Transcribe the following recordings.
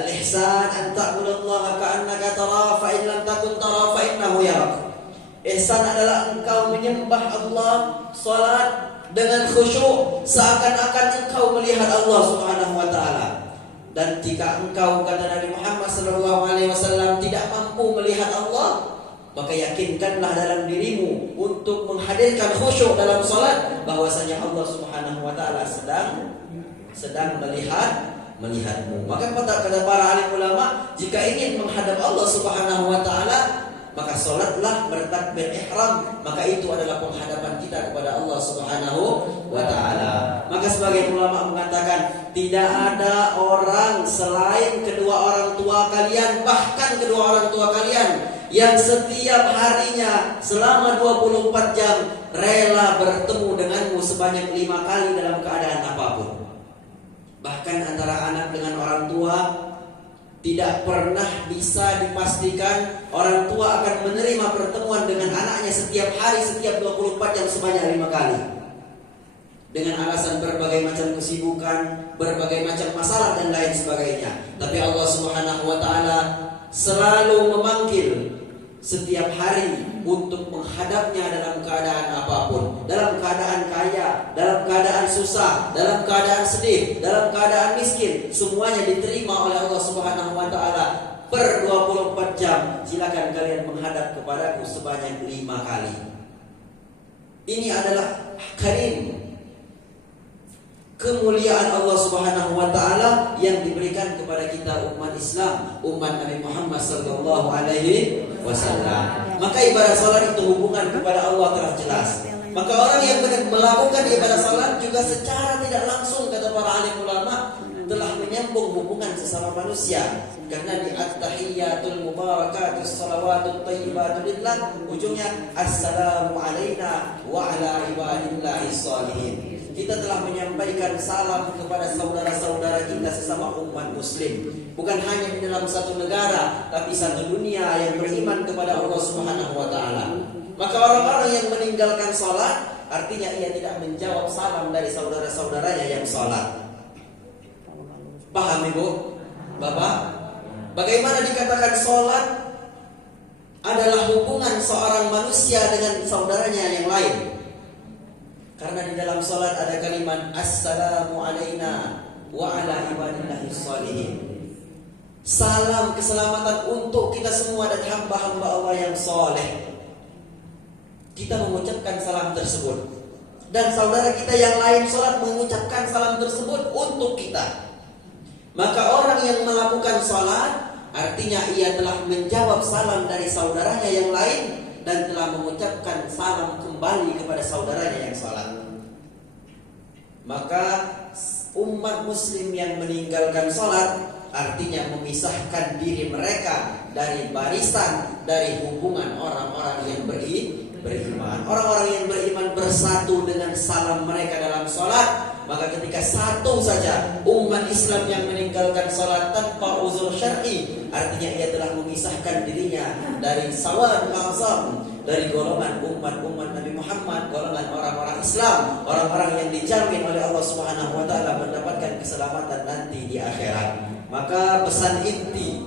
Al-ihsan an ta'budallaha ka'annaka tarahu fa in lam takun tarahu fa innahu yarak. Ihsan adalah engkau menyembah Allah, salat dengan khusyuk seakan-akan engkau melihat Allah Subhanahu wa taala. Dan jika engkau, kata Nabi Muhammad SAW, tidak mampu melihat Allah, maka yakinkanlah dalam dirimu untuk menghadirkan khusyuk dalam salat bahwasanya Allah Subhanahu wa taala sedang melihatmu. Maka kata para alim ulama, jika ingin menghadap Allah Subhanahu wa taala, maka salatlah bertakbir ihram, maka itu adalah penghadapan kita kepada Allah Subhanahu wa taala. Maka sebagian ulama mengatakan tidak ada orang selain kedua orang tua kalian, bahkan kedua orang tua kalian yang setiap harinya selama 24 jam rela bertemu denganmu sebanyak 5 kali dalam keadaan apapun. Bahkan antara anak dengan orang tua tidak pernah bisa dipastikan orang tua akan menerima pertemuan dengan anaknya setiap hari, setiap 24 jam sebanyak 5 kali. Dengan alasan berbagai macam kesibukan, berbagai macam masalah dan lain sebagainya. Tapi Allah Subhanahu wa taala selalu memanggil setiap hari untuk menghadapnya dalam keadaan apapun. Dalam keadaan kaya, dalam keadaan susah, dalam keadaan sedih, dalam keadaan miskin, semuanya diterima oleh Allah Subhanahu wa taala per 24 jam. Silakan kalian menghadap kepadaku sebanyak 5 kali. Ini adalah karim, kemuliaan Allah Subhanahu wa taala yang diberikan kepada kita umat Islam, umat Nabi Muhammad sallallahu alaihi wasallam. Maka ibadah salat itu hubungan kepada Allah telah jelas. Maka orang yang melakukan ibadah salat juga secara tidak langsung, kata para alim ulama, telah menyambung hubungan sesama manusia. Karena di at-tahiyyatul mubarakatus salawatut thayyibatu lillah, ujungnya assalamu alaina wa ala ibadillahis shalihin. Kita telah menyampaikan salam kepada saudara-saudara kita sesama umat muslim, bukan hanya di dalam satu negara, tapi satu dunia yang beriman kepada Allah Subhanahu wa taala. Maka orang-orang yang meninggalkan salat, artinya ia tidak menjawab salam dari saudara-saudaranya yang salat. Paham Ibu? Bapak? Bagaimana dikatakan salat adalah hubungan seorang manusia dengan saudaranya yang lain? Karena di dalam salat ada kalimat assalamu alaina wa ala ibadillahis shalihin. Salam keselamatan untuk kita semua dan hamba-hamba Allah yang soleh. Kita mengucapkan salam tersebut, dan saudara kita yang lain salat mengucapkan salam tersebut untuk kita. Maka orang yang melakukan salat artinya ia telah menjawab salam dari saudaranya yang lain dan telah mengucapkan salam kembali kepada saudaranya yang salat. Maka umat muslim yang meninggalkan salat artinya memisahkan diri mereka dari barisan, dari hubungan orang-orang yang beriman. Orang-orang yang beriman bersatu dengan salam mereka dalam salat. Maka ketika satu saja umat Islam yang meninggalkan salat tanpa uzur syar'i, artinya ia telah memisahkan dirinya dari sawad ma'zam, dari golongan umat Nabi Muhammad, golongan orang-orang Islam, orang-orang yang dijamin oleh Allah Subhanahu wa taala mendapatkan keselamatan nanti di akhirat. Maka pesan inti,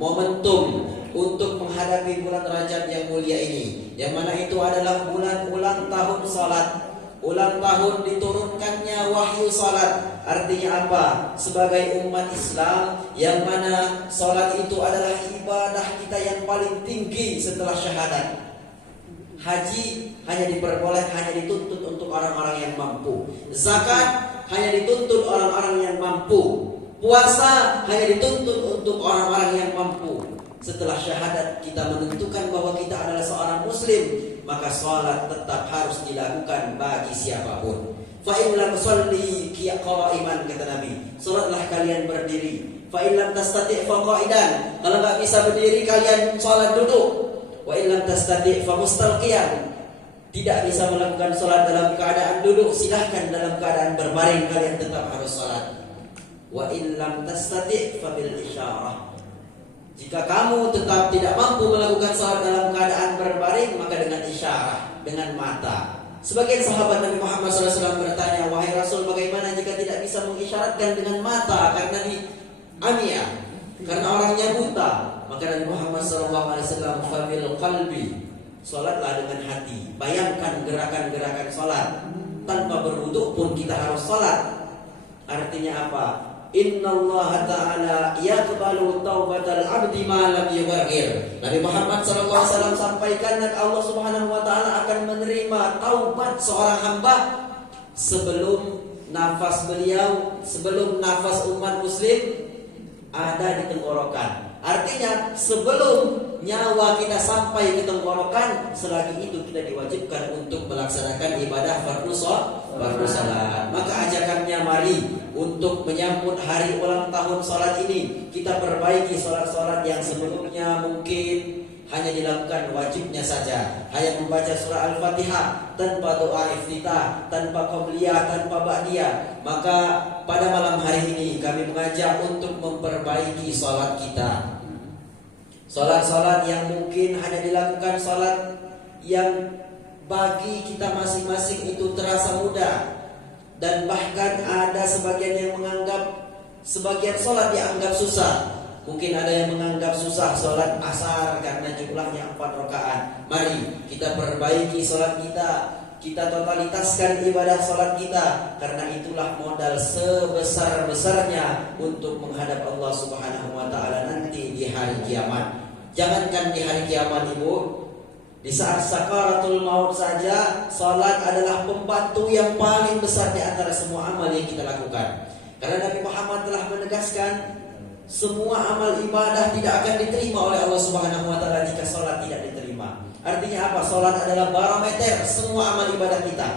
momentum untuk menghadapi bulan Rajab yang mulia ini, yang mana itu adalah bulan ulang tahun salat, ulang tahun diturunkannya wahyu salat. Artinya apa? Sebagai umat Islam yang mana salat itu adalah ibadah kita yang paling tinggi setelah syahadat. Haji hanya dituntut untuk orang-orang yang mampu. Zakat hanya dituntut orang-orang yang mampu. Puasa hanya dituntut untuk orang-orang yang mampu. Setelah syahadat kita menentukan bahwa kita adalah seorang muslim, maka salat tetap harus dilakukan bagi siapapun. Fa in lam tusalli qa'iman, kata Nabi, salatlah kalian berdiri. Fa in lam tastati' fa qa'idan, kalau enggak bisa berdiri kalian salat duduk. Wa in lam tastati' fa mustalqiyan, tidak bisa melakukan salat dalam keadaan duduk, silahkan dalam keadaan berbaring kalian tetap harus salat. Wa in lam tastati' fa bil isyarah, jika kamu tetap tidak mampu melakukan salat dalam keadaan berbaring, maka dengan isyarah, dengan mata. Sebagian sahabat Nabi Muhammad SAW bertanya, wahai Rasul, bagaimana jika tidak bisa mengisyaratkan dengan mata karena di amia, Karena orangnya buta, maka Nabi Muhammad SAW fil qalbi, salatlah dengan hati. Bayangkan gerakan-gerakan salat. Tanpa berwudu pun kita harus salat. Artinya apa? Innallaha ta'ala yaqbalu taubatal abdi ma lam yughargir. Nabi Muhammad SAW sampaikan Allah Subhanahu wa taala akan menerima taubat seorang hamba sebelum nafas beliau, sebelum nafas umat muslim ada di tenggorokan. Artinya sebelum nyawa kita sampai ke tenggorokan, selagi itu kita diwajibkan untuk melaksanakan ibadah fardu salat. Maka ajakannya mari untuk menyambut hari ulang tahun salat ini, kita perbaiki salat-salat yang sebelumnya mungkin hanya dilakukan wajibnya saja, hanya membaca surah Al-Fatihah tanpa doa iftitah, tanpa qabliyah, tanpa ba'diyah. Maka pada malam hari ini kami mengajak untuk memperbaiki salat kita. Salat-salat yang mungkin hanya dilakukan salat yang bagi kita masing-masing itu terasa mudah, dan bahkan ada sebagian yang menganggap sebagian salat dianggap susah. Mungkin ada yang menganggap susah salat asar karena jumlahnya 4 rakaat. Mari kita perbaiki salat kita. Kita totalitaskan ibadah salat kita, karena itulah modal sebesar-besarnya untuk menghadap Allah Subhanahu wa taala nanti di hari kiamat. Jangankan di hari kiamat, Ibu, di saat sakaratul maut saja salat adalah pembantu yang paling besar di antara semua amal yang kita lakukan. Karena Nabi Muhammad telah menegaskan semua amal ibadah tidak akan diterima oleh Allah Subhanahu wa taala jika salat tidak diterima. Artinya apa? Salat adalah barometer semua amal ibadah kita.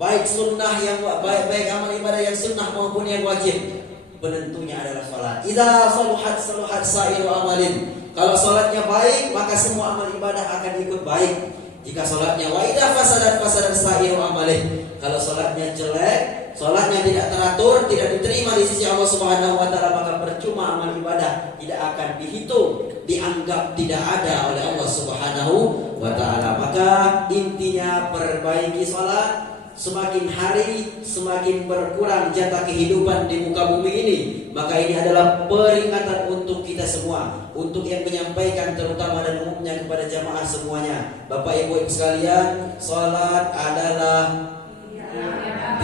Baik sunnah yang baik amal ibadah yang sunnah maupun yang wajib. Penentunya adalah salat. Idza saluhat sa'iru amalin. Kalau salatnya baik, maka semua amal ibadah akan ikut baik. Jika salatnya wa idza fasadat sa'iru amalin. Kalau salatnya jelek, salatnya tidak teratur, tidak diterima di sisi Allah Subhanahu wa taala, maka percuma amal ibadah, tidak akan dihitung, dianggap tidak ada oleh Allah Subhanahu wa taala. Maka intinya perbaiki salat. Semakin hari semakin berkurang jatah kehidupan di muka bumi ini. Maka ini adalah peringatan untuk kita semua, untuk yang menyampaikan terutama dan umumnya kepada jamaah semuanya. Bapak Ibu sekalian, salat adalah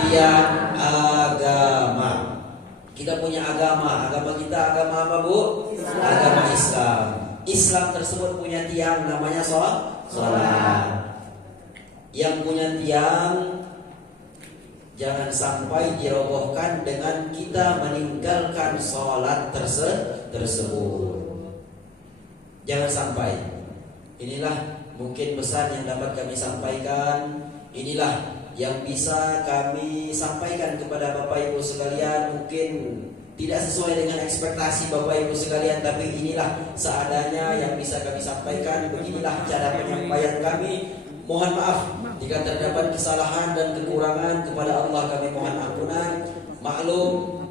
tiang agama. Kita punya agama kita agama apa, Bu? Agama Islam. Islam tersebut punya tiang namanya salat. Yang punya tiang jangan sampai dirobohkan dengan kita meninggalkan sholat tersebut. Jangan sampai. Inilah mungkin pesan yang dapat kami sampaikan. Inilah yang bisa kami sampaikan kepada Bapak Ibu sekalian. Mungkin tidak sesuai dengan ekspektasi Bapak Ibu sekalian, tapi inilah seadanya yang bisa kami sampaikan. Beginilah cara penyampaian kami. Mohon maaf jika terdapat kesalahan dan kekurangan, kepada Allah kami mohon ampunan. Maklum,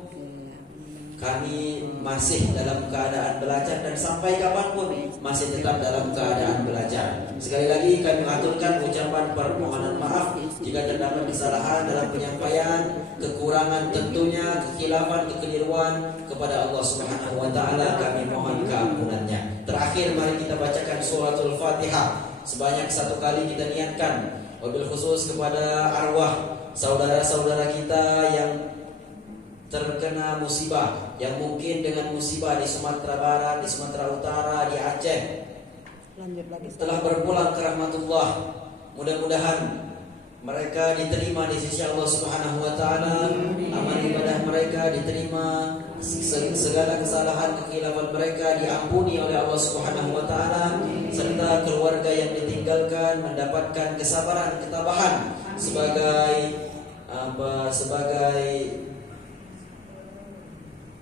kami masih dalam keadaan belajar dan sampai kapanpun masih tetap dalam keadaan belajar. Sekali lagi kami aturkan ucapan permohonan maaf jika terdapat kesalahan dalam penyampaian, kekurangan tentunya, kekhilafan, kekeliruan, kepada Allah Subhanahu wa taala kami mohon keampunannya. Terakhir mari kita bacakan suratul Fatihah sebanyak 1 kali kita niatkan, wabil khusus kepada arwah saudara-saudara kita yang terkena musibah, yang mungkin dengan musibah di Sumatera Barat, di Sumatera Utara, di Aceh telah berpulang ke rahmatullah. Mudah-mudahan mereka diterima di sisi Allah Subhanahu wa taala, amal ibadah mereka diterima, segala kesalahan kekhilafan mereka diampuni oleh Allah Subhanahu wa taala, serta keluarga yang ditinggalkan mendapatkan kesabaran, ketabahan sebagai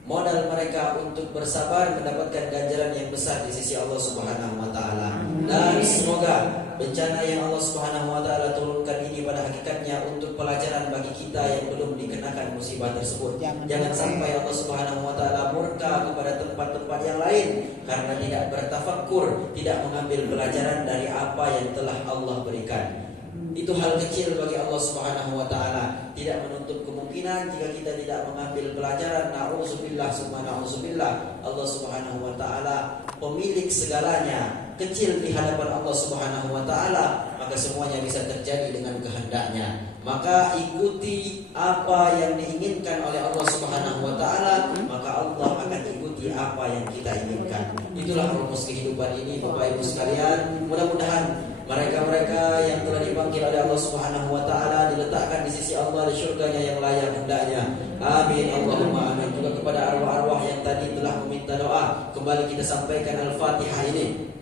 modal mereka untuk bersabar mendapatkan ganjaran yang besar di sisi Allah Subhanahu wa taala. Dan semoga bencana yang Allah Subhanahu wa taala turunkan ini pada hakikatnya untuk pelajaran bagi kita yang belum dikenakan musibah tersebut. Jangan sampai Allah Subhanahu wa taala murka kepada tempat-tempat yang lain karena tidak bertafakkur, tidak mengambil pelajaran dari apa yang telah Allah berikan. Itu hal kecil bagi Allah Subhanahu wa taala. Tidak menutup kemungkinan jika kita tidak mengambil pelajaran, na'udzubillah summa na'udzubillah, Allah Subhanahu wa taala pemilik segalanya, kecil di hadapan Allah Subhanahu wa taala, maka semuanya bisa terjadi dengan kehendaknya. Maka ikuti apa yang diinginkan oleh Allah Subhanahu wa taala, maka Allah akan ikuti apa yang kita inginkan. Itulah rumus kehidupan ini Bapak Ibu sekalian. Mudah-mudahan mereka-mereka yang telah dipanggil oleh Allah Subhanahu wa taala diletakkan di sisi Allah di surganya yang layak hendaknya. Amin Allahumma amin. Juga kepada arwah-arwah yang tadi telah meminta doa, kembali kita sampaikan Al-Fatihah ini.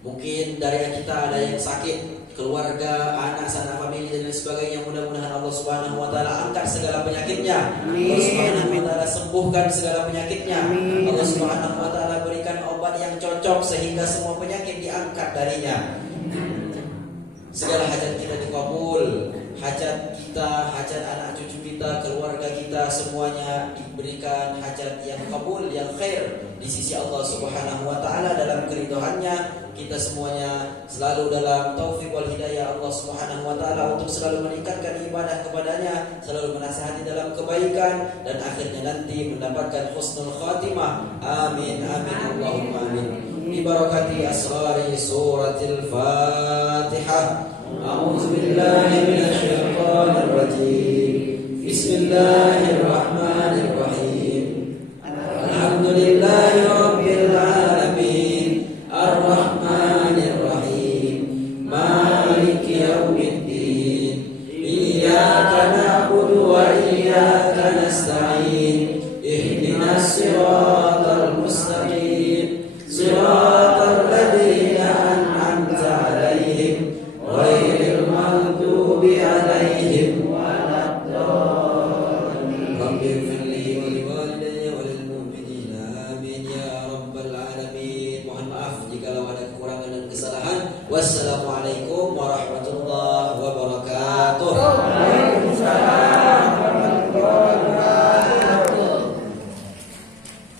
Mungkin dari kita ada yang sakit, keluarga, anak, sanak famili dan lain sebagainya. Mudah-mudahan Allah Subhanahu wa taala angkat segala penyakitnya. Allah Subhanahu wa taala sembuhkan segala penyakitnya. Allah Subhanahu wa taala berikan obat yang cocok sehingga semua penyakit diangkat darinya. Segala hajat kita dikabul, hajat kita, hajat anak cucu kita, keluarga kita, semuanya diberikan hajat yang kabul, yang khair di sisi Allah Subhanahu wa taala dalam keridhaannya. Kita semuanya selalu dalam taufik wal hidayah Allah Subhanahu wa taala untuk selalu meningkatkan ibadah kepadanya, selalu menasihati dalam kebaikan, dan akhirnya nanti mendapatkan husnul khatimah. Amin amin Allahumma amin. Bi barakati asrari suratil Fatihah. A'udzu billahi minasy syaithanir rajim. Bismillahirrahmanirrahim. Alhamdulillahi rabbil alamin. Ar-Rahmanir Rahim. Maliki yaumiddin. Iyyaka na'budu wa iyyaka nasta'in. Ihdinas siratal mustaqim. Siratal ladzina an'amta 'alaihim ghairil maghdubi 'alaihim waladdallin. Rabbighfirli wa liwalidayya wa lil mu'minin. Amin ya rabbal alamin. Mohon maaf jikalau ada kekurangan dan kesalahan. Wassalamualaikum warahmatullahi